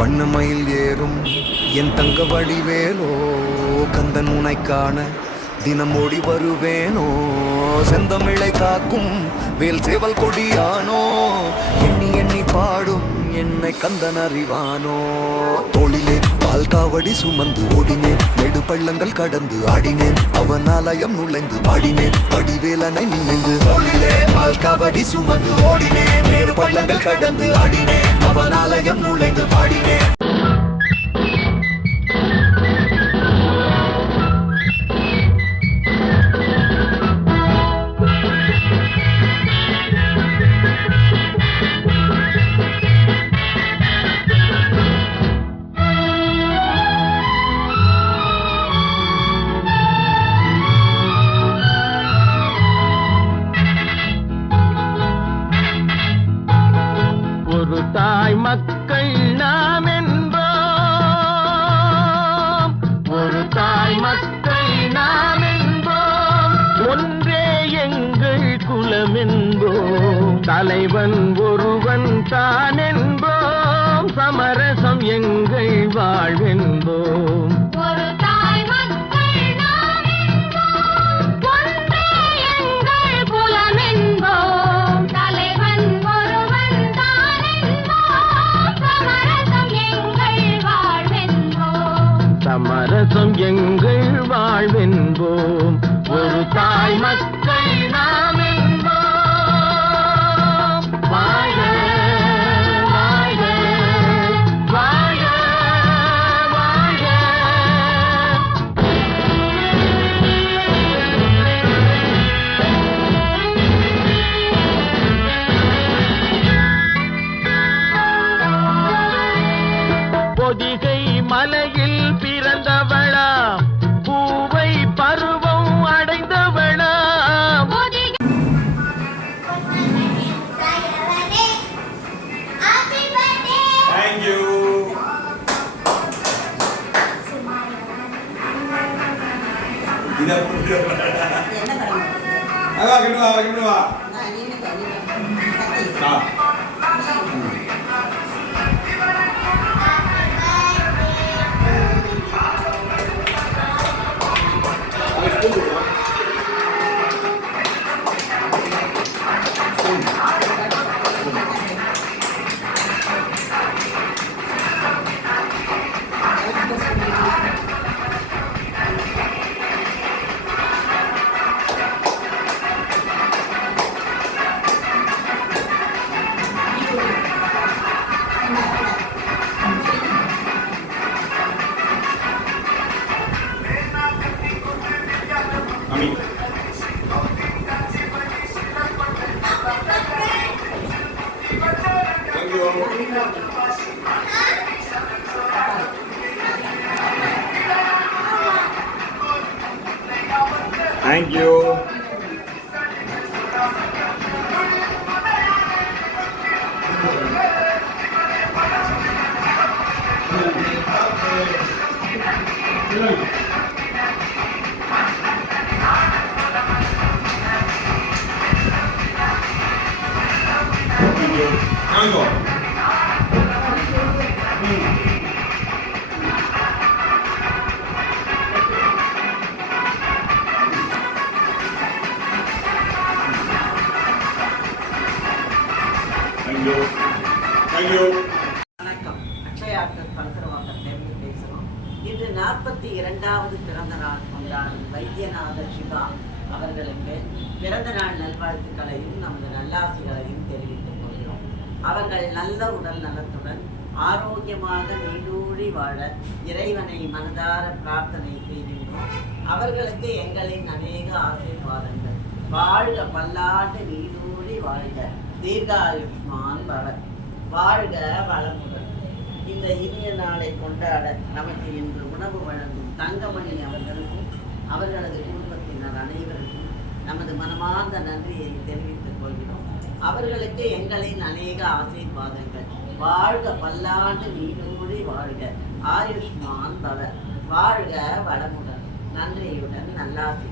வண்ணமயில் ஏறும் என் தங்க வடிவேலோ, கந்தன் உனை காண தினம் ஓடி வருவேனோ, செந்தமிழை காக்கும் வேல் சேவல் கொடியானோ, எண்ணி எண்ணி பாடும் என்னை கந்தன் அறிவானோ. தோளிலே பால் காவடி சுமந்து ஓடினேன், நெடு பள்ளங்கள் கடந்து ஆடினேன், அவன் ஆலயம் நுழைந்து பாடினேன், வடிவேலனை நினைந்து. தோளிலே பால் காவடி சுமந்து ஓடினேன், நெடு பள்ளங்கள் கடந்து ஆடினேன், அவன் ஆலயம் நுழைந்து பாடினேன். தாய் மக்கள் நாம் என்போம், ஒரு தாய் மக்கள் நாம் என்போம், ஒன்றே எங்கள் குலம் என்போம், தலைவன் ஒருவன் தான் என்போம், சமரசம் எங்கள் வாழ்வென்போம். சமரசம் எங்கள் வாழ்வென்போம், ஒரு தாய் மக்கள் நாம் என்போம். வாழ வாழ வாழ வாழ. பொதிகை மலையில் பிறந்தவளா, பூவை பருவம் அடைந்தவளா. Thank you. Thank you. வணக்கம். அக்ஷயார்த்தர் பரசுரவாக்கத்திலிருந்து பேசுகிறோம். இன்று 42வது பிறந்த நாள் கொண்டாடும் வைத்தியநாதர் சிவா அவர்களுக்கு பிறந்த நாள் நல்வாழ்த்துக்களையும் நமது நல்லாசிகளையும் தெரிவித்துக் கொள்கிறோம். அவர்கள் நல்ல உடல் நலத்துடன் ஆரோக்கியமாக நீடூழி வாழ இறைவனை மனதார பிரார்த்தனை செய்கின்றோம். அவர்களுக்கு எங்களின் அநேக ஆசீர்வாதங்கள். வாழ்க பல்லாண்டு நீடூழி வாழ்க, தீர்காயுஷ்மான் பவர், வாழ்க வளமுடன். இந்த இனிய நாளை கொண்டாட நமக்கு இன்று உணவு வழங்கும் தங்கமணி அவர்களுக்கும் அவர்களது குடும்பத்தினர் அனைவருக்கும் நமது மனமார்ந்த நன்றியை தெரிவித்துக் கொள்கிறோம். அவர்களுக்கு எங்களின் அநேக ஆசீர்வாதங்கள். வாழ்க பல்லாண்டு நீடூழி வாழ்க, ஆயுஷ்மான் பவர், வாழ்க வளமுடன். நன்றியுடன் நல்லாசி.